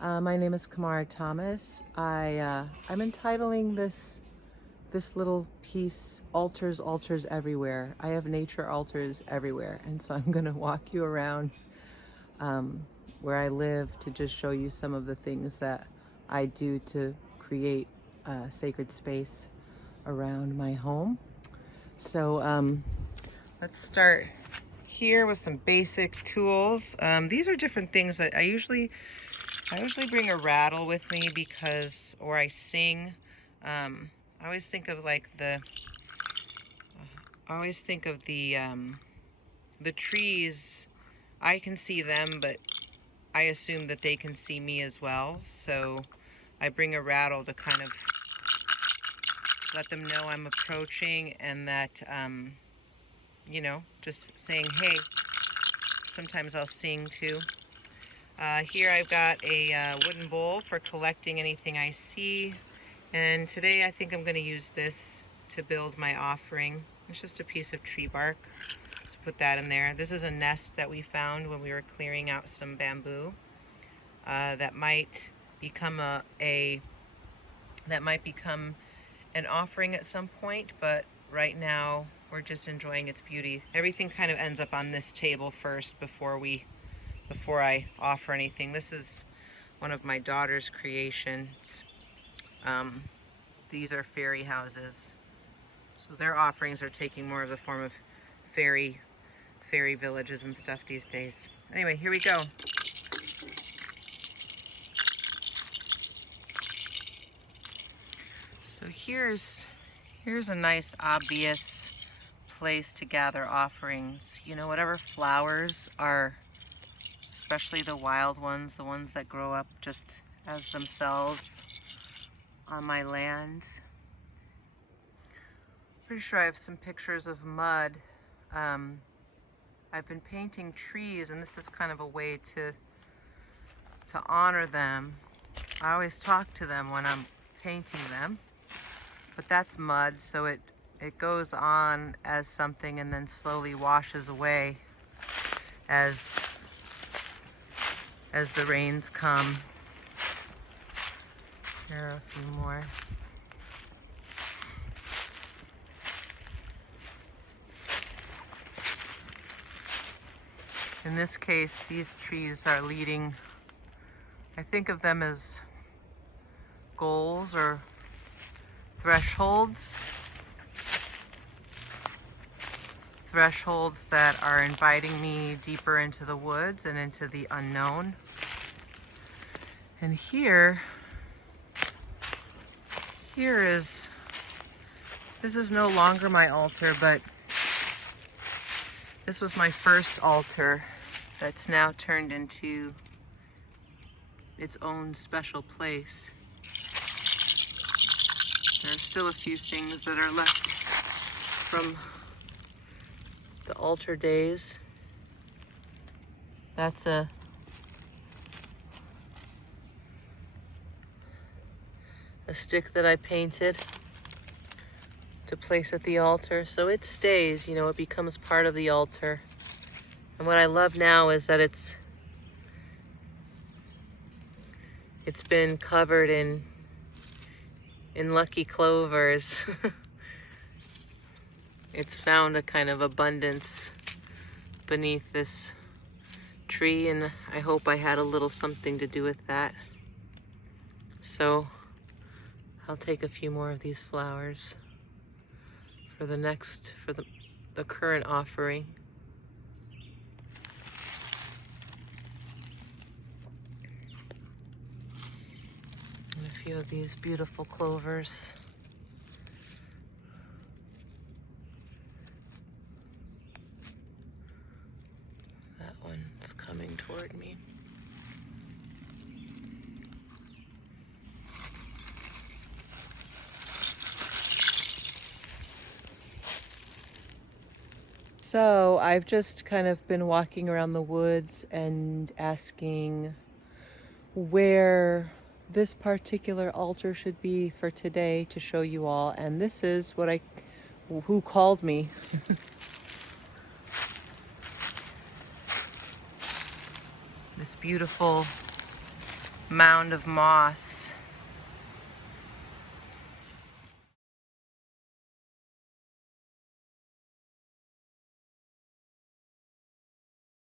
My name is Karama Thomas. I'm entitling this little piece altars everywhere. I have nature altars everywhere, and so I'm gonna walk you around where I live to just show you some of the things that I do to create a sacred space around my home. So let's start here with some basic tools. These are different things that I usually bring a rattle with me because, or I sing. I always think of the trees. I can see them, but I assume that they can see me as well. So I bring a rattle to kind of let them know I'm approaching, and that, just saying, hey. Sometimes I'll sing too. Here I've got a wooden bowl for collecting anything I see. And today I think I'm going to use this to build my offering. It's just a piece of tree bark. So put that in there. This is a nest that we found when we were clearing out some bamboo. That might become an offering at some point, but right now we're just enjoying its beauty. Everything kind of ends up on this table first before I offer anything. This is one of my daughter's creations. These are fairy houses. So their offerings are taking more of the form of fairy villages and stuff these days. Anyway, here we go. So here's a nice obvious place to gather offerings. You know, whatever flowers are, especially the wild ones, the ones that grow up just as themselves on my land. Pretty sure I have some pictures of mud. I've been painting trees, and this is kind of a way to honor them. I always talk to them when I'm painting them, but that's mud, so it goes on as something and then slowly washes away as the rains come. Here are a few more. In this case, these trees are leading, I think of them as goals or thresholds. Thresholds that are inviting me deeper into the woods and into the unknown. And here is, this is no longer my altar, but this was my first altar that's now turned into its own special place. There are still a few things that are left from the altar days. That's a stick that I painted to place at the altar, so it stays, it becomes part of the altar. And what I love now is that it's been covered in lucky clovers. It's found a kind of abundance beneath this tree, and I hope I had a little something to do with that. So I'll take a few more of these flowers for the current offering. And a few of these beautiful clovers. That one's coming toward me. So I've just kind of been walking around the woods and asking where this particular altar should be for today to show you all. And this is who called me. This beautiful mound of moss.